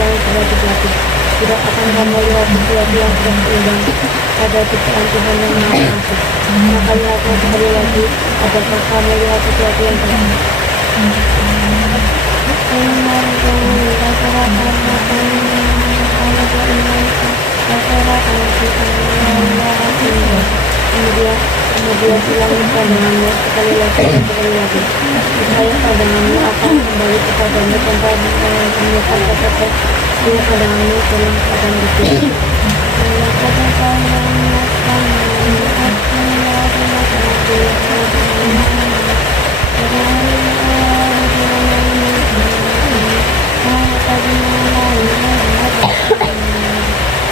langit berlapis-lapis. Tidak akan kamu lihat sesuatu yang tidak seimbang pada ciptaan Tuhan yang Maha Pengasih. Maka lihatlah sekali lagi, apakah kamu lihat sesuatu yang baik? Kemudian ulangi pandanganmu sekali lagi dan sekali lagi. Supaya pandanganmu akan kembali kepadamu tanpa menanyakan kata-kata. Dia pandanganmu dalam keadaan bersih.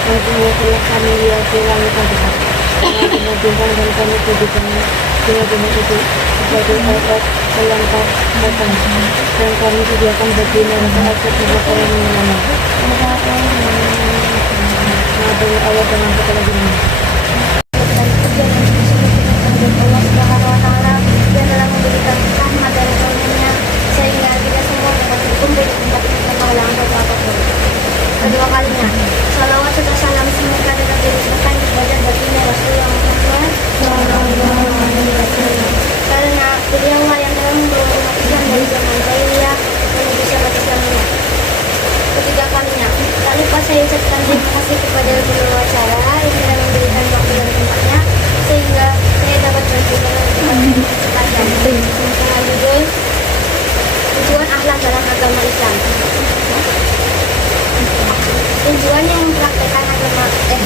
Maksudnya telah kami lihat di langit terdekat. Kemudian dan kami tujukannya benar-benar itu sebagai ayat yang datang, dan kami sediakan bagi mereka ayat mereka yang mengalami. Mengadili Allah dengan segala firman. Allah Subhanahu Wa Taala yang telah memberikan rahmat dan karunia sehingga kita semua dapat berkumpul di tempat ini tanpa ulang apapun. Kedua kalinya, salawat serta salam semoga tetap dilimpahkan kepada baginda Rasulullah Muhammad SAW. Karena beliaulah yang telah membawa umat Islam dari zaman jahiliyah menuju zaman Islamnya. Ketiga kalinya, tak lupa saya ucapkan terima kasih kepada guru acara yang telah memberikan waktu dan tempatnya sehingga saya dapat berbicara dengan kesempatan. Dengan judul tujuan akhlak dalam agama Islam. Tujuan yang mempraktekkan akhlak yang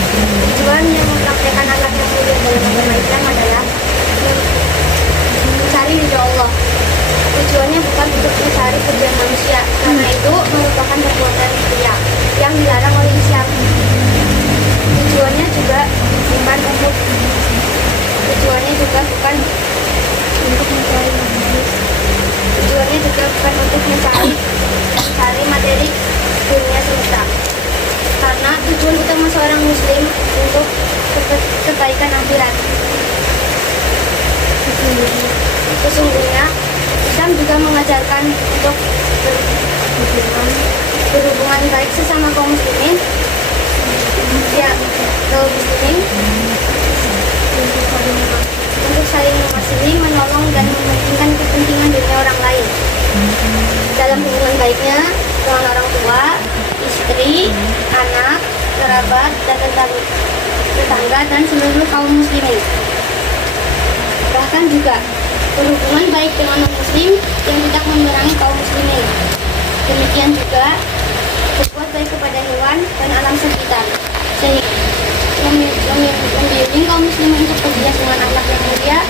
mulia dalam agama Islam adalah mencari ridha Allah. Tujuannya bukan untuk mencari pujian manusia, karena itu merupakan perbuatan pria yang dilarang oleh Islam. Tujuannya juga bukan untuk mencari materi dunia semesta. Karena tujuan utama seorang muslim untuk kebaikan akhirat. Sesungguhnya Islam juga mengajarkan untuk berhubungan baik sesama kaum muslimin, untuk saling mengasihi, menolong dan mementingkan kepentingan dunia orang lain. Dalam hubungan baiknya dengan orang tua, istri, anak, kerabat, dan tetangga dan seluruh kaum muslimin. Bahkan juga berhubungan baik dengan non-muslim yang tidak memerangi kaum muslimin. Demikian juga berbuat baik kepada hewan dan alam sekitar, sehingga membimbing kaum muslimin untuk berhias dengan akhlak yang mulia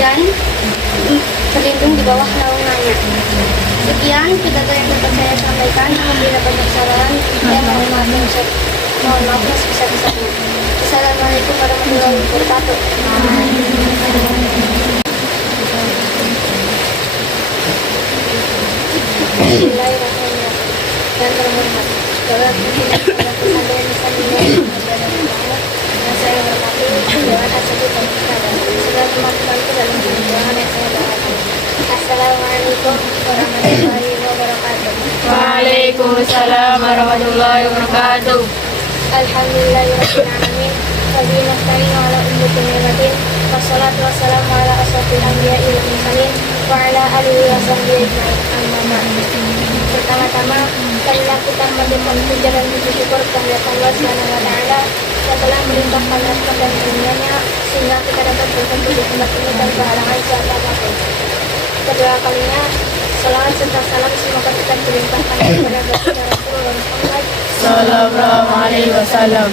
dan berlindung di bawah naungannya. Sekian pidato yang dapat saya sampaikan. Apabila banyak kesalahan, saya mohon maaf sebesar-besarnya. Assalamualaikum warahmatullahi wabarakatuh. Bismillahirrahmanirrahim. Dan terhormat Bapak Pimpinan Pondok Pesantren Islamiyah yang saya hormati Dewan Asatidz dan Ustadzah serta teman-temanku dalam perjuangan yang saya doakan. Assalamualaikum warahmatullahi wabarakatuh. Waalaikumsalam warahmatullahi wabarakatuh. Alhamdulillahirabbil alamin. Wa bihi nasta'inu ala umuri ni'matin. Wassalatu wassalamu ala asyrofil anbiya'i wal mursalin wa ala alihi wa sahbihi ajma'in. Amma ba'd. Pertama-tama, marilah kita memanjatkan puja dan puji syukur kehadirat Allah Subhanahu wa Ta'ala yang telah melimpahkan rahmat dan karunia-Nya sehingga kita dapat berkumpul di tempat ini tanpa halangan siapapun. Kedua kalinya, salawat serta salam semoga tetap dilimpahkan kepada baginda Rasulullah Muhammad Sallallahu alaihi wasallam.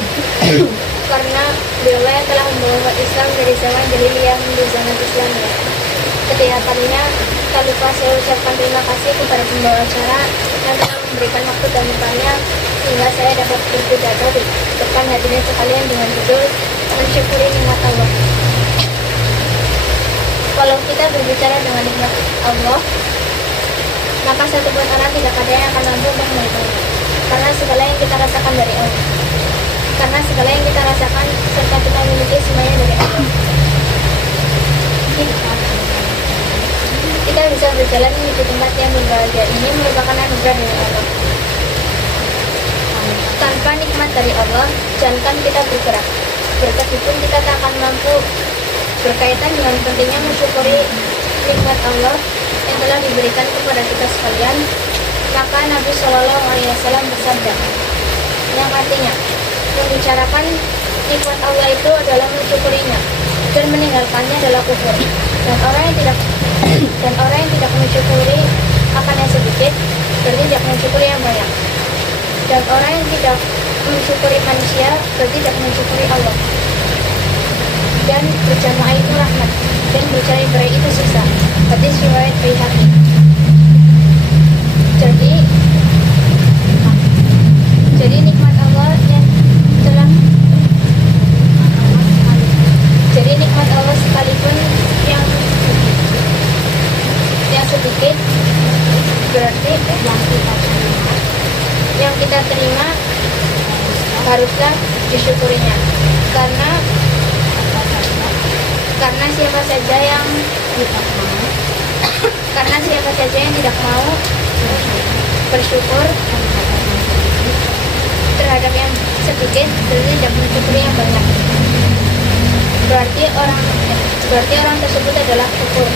Karena beliau yang telah membawa umat Islam dari zaman jahiliyah menuju zaman Islam. Ketiga kalinya, tak lupa saya ucapkan terima kasih kepada pembawa acara yang telah memberikan waktu dan tempatnya sehingga saya dapat berpidato di depan hadirin sekalian dengan judul mensyukuri nikmat Allah. Kalau kita berbicara dengan nikmat Allah, maka satu pun orang tidak ada yang akan mampu menghitungnya. Karena segala yang kita rasakan dari Allah. Karena segala yang kita rasakan serta kita miliki semuanya dari Allah. Kita bisa berjalan menuju tempat yang berbahagia ini merupakan anugerah dari Allah. nikmat dari Allah, jangankan kita bergerak. Bergerak pun kita tak akan mampu. Berkaitan dengan pentingnya mensyukuri nikmat Allah yang telah diberikan kepada kita sekalian, maka Nabi Shallallahu Alaihi Wasallam bersabda, yang artinya membicarakan nikmat Allah itu adalah mensyukurinya, dan meninggalkannya adalah kufur. Dan orang yang tidak mensyukuri akan yang sedikit, berarti tidak mensyukuri yang banyak. Dan orang yang tidak mensyukuri manusia, berarti tidak mensyukuri Allah. Dan berjamaah itu rahmat, dan bercerai-berai itu siksa. Hadis riwayat Baihaqi. Jadi nikmat Allah yang telah jadi nikmat Allah sekalipun yang sedikit, berarti yang kita terima haruslah disyukurinya, karena siapa saja yang tidak mau bersyukur terhadap yang sedikit, berarti tidak mensyukuri yang banyak. Berarti orang tersebut adalah kufur.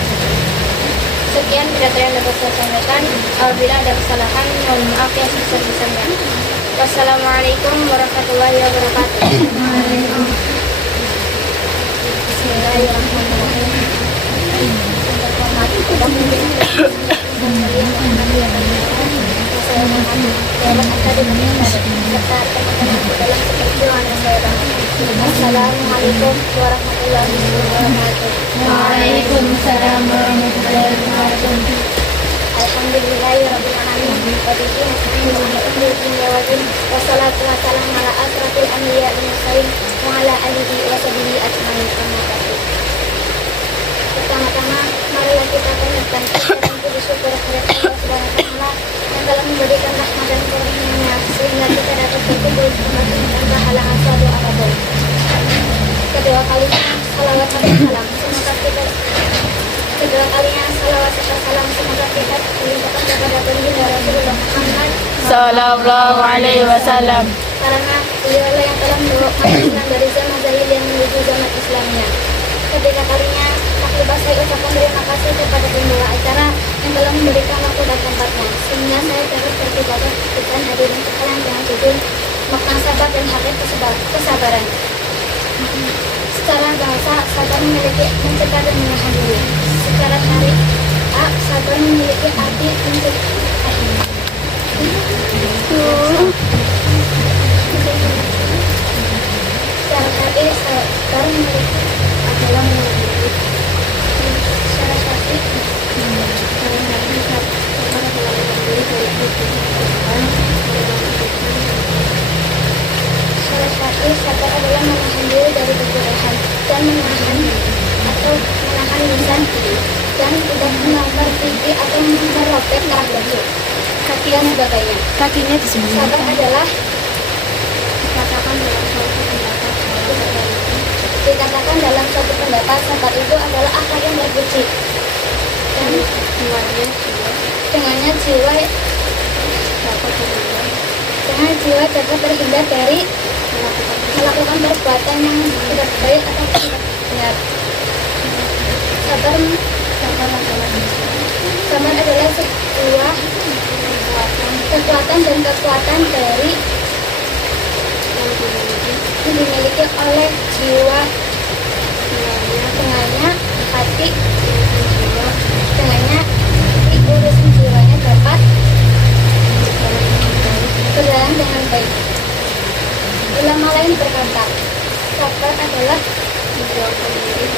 Sekian berita yang dapat saya sampaikan. Apabila ada kesalahan, mohon maaf yang sebesar-besarnya. Wassalamualaikum warahmatullahi wabarakatuh. Bismillahirrahmanirrahim. Assalamualaikum warahmatullahi wabarakatuh. Waalaikumsalam warahmatullahi wabarakatuh. Alhamdulillahirabbil alamin. Wassalatu wassalamu ala asrofil anbiya wal mursalin wa ala alihi wa sahbihi ajmain. Pertama-tama, marilah kita panjatkan puji dan syukur kepada Allah Subhanahu wa taala yang telah memberikan rahmat dan karunia-Nya sehingga kita dapat berkumpul tanpa halangan suatu apapun. Kedua kalinya salawat serta salam semoga kita dilimpahkan kepada baginda Rasulullah Muhammad Sallallahu alaihi wasallam. karena beliau yang telah membawakan Islam dari zaman jahiliyah menuju zaman Islamnya. Ketiga kalinya, tak lupa saya ucapkan terima kasih kepada pembawa acara yang telah memberikan waktu dan tempatnya, sehingga saya dapat beribadah dengan hadirin sekalian dengan judul makna sabar dan hakik kesabaran. Secara bahasa, sabar memiliki mencegah dan menahan diri. Secara syariat, sabar memiliki arti mencegah. Secara syariat, sabar memiliki adalah menahan diri. Secara syariat, sabar adalah menahan diri dari sabar adalah menahan diri dari kebolehan dan menahan lisan dan tidak melanggar pipi atau merobek kerak baju, kaki dan sebagainya. Kakinya disembunyikan. Sabar adalah dikatakan dalam suatu pendapat sabar itu adalah akhlak yang terpuji dan dengannya jiwa dapat terhindar dari melakukan perbuatan yang tidak baik atau tidak benar. Sabar adalah sebuah kekuatan dan kekuatan dari yang dimiliki oleh jiwa, dengannya hati, dengannya urusan jiwanya dapat berjalan dengan baik. Ulama lain berkata, sabar adalah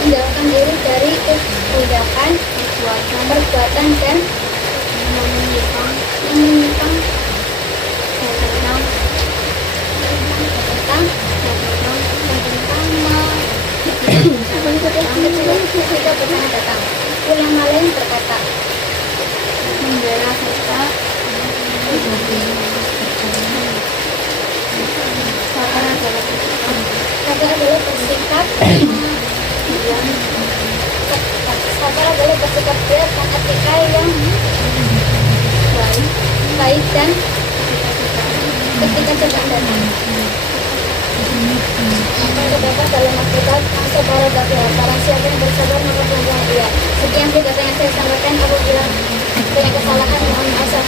menjauhkan diri dari kemudahan, perbuatan dan menyimpang datang. Ulama lain berkata, membela serta sabar adalah bersikap berat dan etika yang baik dan ketika cobaan datang. Apa yang terdapat dalam Alkitab, saudara Gabriel, barang siapa yang bersabar maka beruntung ia. Sekian berita yang saya sampaikan, apabila banyak kesalahan mohon maaf.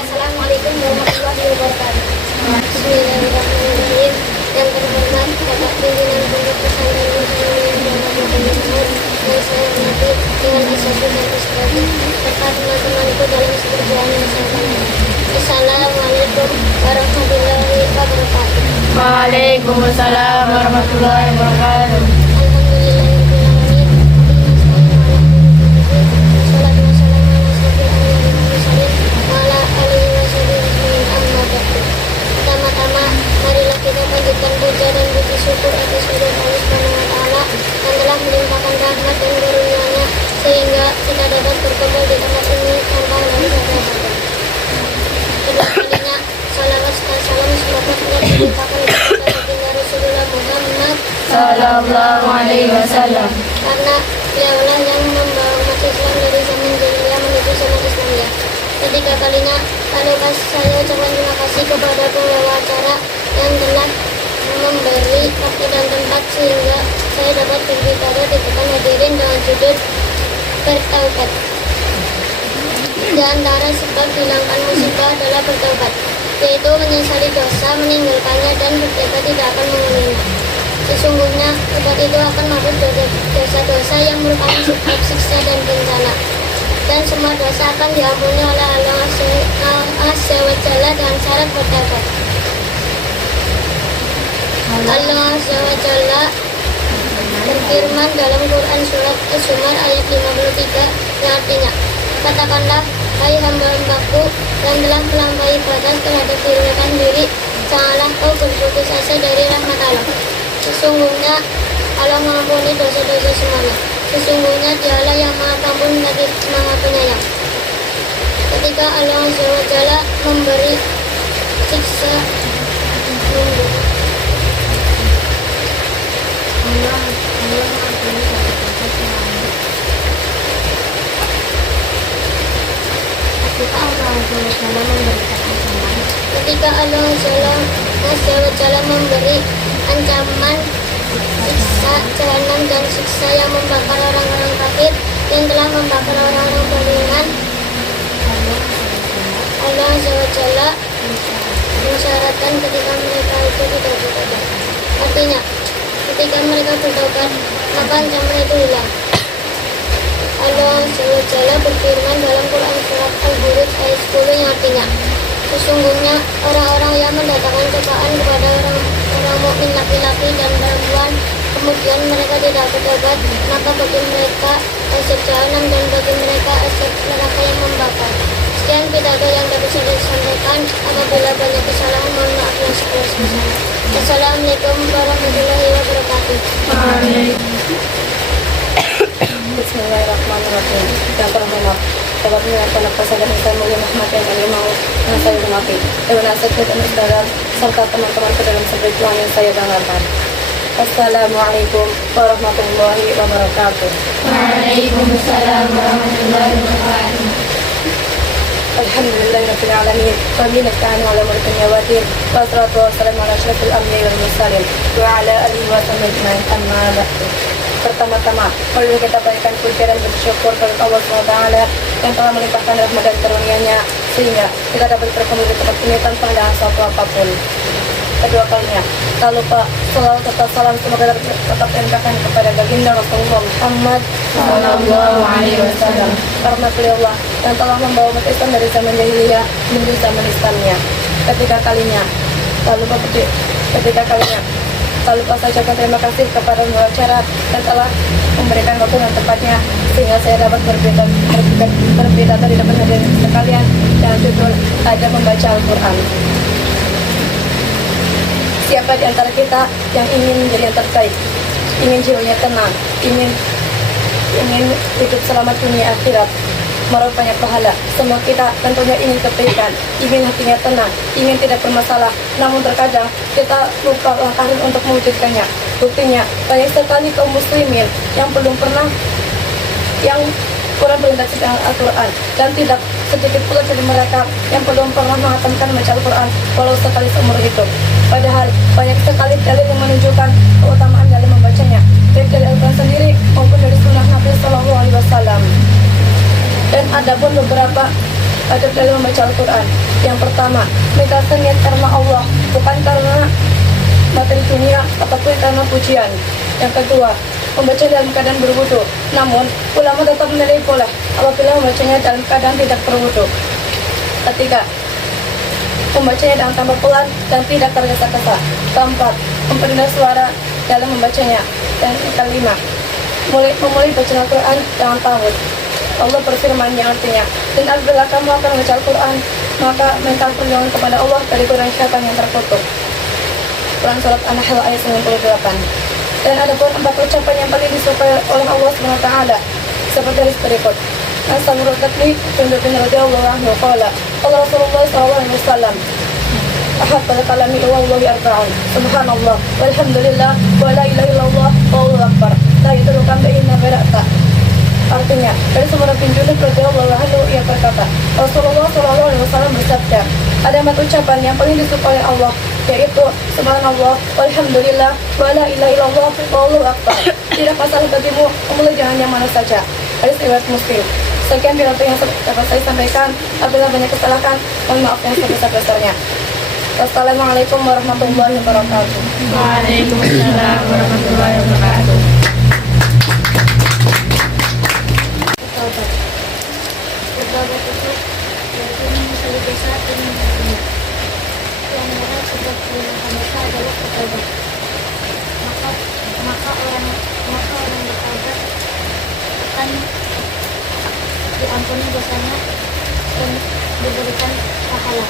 Assalamualaikum warahmatullahi wabarakatuh. Bismillahirrahmanirrahim. Yang terhormat Bapak Pimpinan Pondok Pesantren Muslimin Muhammad Muhammad yang saya hormati dengan asasi dan istiadat serta teman-temanku dalam pekerjaan yang saya banggakan. Assalamualaikum warahmatullahi wabarakatuh. Waalaikumsalam warahmatullahi wabarakatuh. Alhamdulillahirrahmanirrahim. Wassalatu wassalamu ala asyrofil anbiya'i wal mursalin wa ala alihi washabihi ajmain, amma ba'du. Pertama-tama, marilah kita panjatkan puja dan puji syukur atas kehadirat Allah Subhanahu wa taala yang telah melimpahkan rahmat dan karunia-Nya sehingga kita dapat berkumpul di tempat ini tanpa menangis dan takut. Kedua kalinya, salawat dan salam semoga tidak dilimpahkan kepada baginda Rasulullah Muhammad Sallallahu alaihi wasallam. karena beliaulah yang membawa umat Islam dari zaman jahiliyah menuju zaman Islamiyah. Ketiga kalinya, lalu saya ucapkan terima kasih kepada pembawa acara yang telah memberi waktu dan tempat sehingga saya dapat berbicara di depan hadirin dengan judul bertaubat. Di antara sebab hilangkan musibah adalah bertaubat, yaitu menyesali dosa, meninggalkannya, dan bertekad tidak akan mengulanginya. Sesungguhnya obat itu akan menghapus dosa-dosa yang merupakan sebab siksa dan bencana, dan semua dosa akan diampuni oleh Allah Azza wa Jalla dengan syarat bertaubat. Allah Azza wa Jalla berfirman dalam Quran surat Az-Zumar ayat 53 yang artinya, katakanlah, hai hamba-hambaku yang telah melampaui batas terhadap diri, janganlah kau berputus asa dari rahmat Allah. Sesungguhnya Allah mengampuni dosa-dosa semuanya. Sesungguhnya Dialah yang Maha Pengampun lagi Maha Penyayang. Ketika Allah Azza wa Jalla memberi siksa ketika Allah Azza wa Jalla memberi ancaman siksa jahanam dan siksa yang membakar orang-orang kafir yang telah membakar orang-orang beriman, Allah Azza wa Jalla mensyaratkan ketika mereka itu tidak bertobat. Artinya, ketika mereka bertobat, maka ancaman itu hilang. Allah Azza wa Jalla berfirman dalam Quran surat Al-Buruj ayat 10 yang artinya, sesungguhnya orang-orang yang mendatangkan cobaan kepada orang mukmin laki-laki dan perempuan, kemudian mereka tidak bertobat, maka bagi mereka azab jahanam dan bagi mereka azab neraka yang membakar. Sekian pidato yang dapat saya sampaikan. Apabila banyak kesalahan, mohon maaf yang sebesar-besarnya. Assalamualaikum warahmatullahi wabarakatuh. Bismillahirrahmanirrahim. Yang terhormat Bapak Pimpinan Pondok Pesantren Muslimin Muhammad yang mau yang saya hormati, Dewan Asatidz dan saudara serta teman-teman dalam perjuangan yang saya banggakan. Assalamualaikum warahmatullahi wabarakatuh. Waalaikumsalam warahmatullahi wabarakatuh. Alhamdulillahirabbil alamin. Wa bihi nasta'inu ala umuri dunya wa din. Wassalatu wassalamu ala asyrofil anbiya'i wal mursalin wa ala alihi wa sahbihi ajmain, amma ba'du. Pertama-tama, perlu kita berikan puja dan bersyukur kepada Allah SWT yang telah melimpahkan rahmat dan karunia-Nya sehingga kita dapat berkumpul di tempat ini tanpa ada sesuatu apapun. Kedua kalinya, tak lupa selalu tetap salam semoga tetap limpahkan kepada baginda Rasulullah Muhammad Sallallahu alaihi wasallam. karena beliaulah yang telah membawa umat Islam dari zaman jahiliyah menuju zaman Islamnya. Ketiga kalinya, tak lupa saya ucapkan terima kasih kepada pembawa acara yang telah memberikan waktu dan tempatnya sehingga saya dapat berpidato di depan hadirin sekalian dengan judul Adab Membaca Al-Quran. Siapa di antara kita yang ingin menjadi yang terbaik, ingin jiwanya tenang, ingin hidup selamat dunia akhirat, meraup banyak pahala. Semua kita tentunya ingin kebaikan, ingin hatinya tenang, ingin tidak bermasalah. Namun terkadang kita lupa langkah untuk mewujudkannya. Buktinya banyak sekali kaum muslimin yang belum pernah, yang kurang berinteraksi dengan Al-Quran dan tidak sedikit pula dari mereka yang belum pernah menghatamkan membaca Al-Quran walau sekali seumur hidup. Padahal banyak sekali dalil yang menunjukkan keutamaan dalam membacanya, baik dari Al-Quran sendiri maupun dari sunnah Nabi Sallallahu Alaihi Wasallam. Dan ada pun beberapa adab dalam membaca Al-Quran. Yang pertama, mengikhlaskan niat karena Allah, bukan karena materi dunia ataupun karena pujian. Yang kedua, membaca dalam keadaan berwudu. Namun, ulama tetap menilai boleh apabila membacanya dalam keadaan tidak berwudu. Ketiga, membacanya dengan tambah pelan dan tidak tergesa-gesa. Keempat, memperdengar suara dalam membacanya. Dan kelima, memulai bacaan Al-Quran dengan tahun. Allah berfirman yang artinya, dan apabila kamu akan membaca Al-Quran, maka minta perlindungan kepada Allah dari godaan syaitan yang terkutuk. Quran Surat An-Nahl ayat 98. Dan ada pun 4 ucapan yang paling disukai oleh Allah SWT, seperti hadis berikut. Asal menurut Ibnu bin radhiyallahu anhu qala qala Rasulullah sallallahu alaihi wasallam ahabbal kalami ila Allahi arba'un subhanallah walhamdulillah wa la ilaha illallah wallahu akbar la yadurruka inna bara'ta. Artinya, dari Samurah bin Jundub radhiyallahu anhu ia berkata, Rasulullah sallallahu alaihi wasallam bersabda, ada 4 ucapan yang paling disukai oleh Allah, yaitu subhanallah walhamdulillah wa la ilaha illallah wallahu akbar. Tidak masalah bagimu memulai dengan yang mana saja. Hadis riwayat Muslim. Sekian pidato yang dapat saya sampaikan. Apabila banyak kesalahan, mohon maaf yang sebesar-besarnya. Wassalamualaikum warahmatullahi wabarakatuh. Waalaikumsalam warahmatullahi wabarakatuh. Berbagai bentuk yaitu menyesali dosa dan mengampuni. Di antara sebab keluarga mereka adalah bertaubat. Maka orang bertaubat akan diampuni dosanya dan diberikan pahala.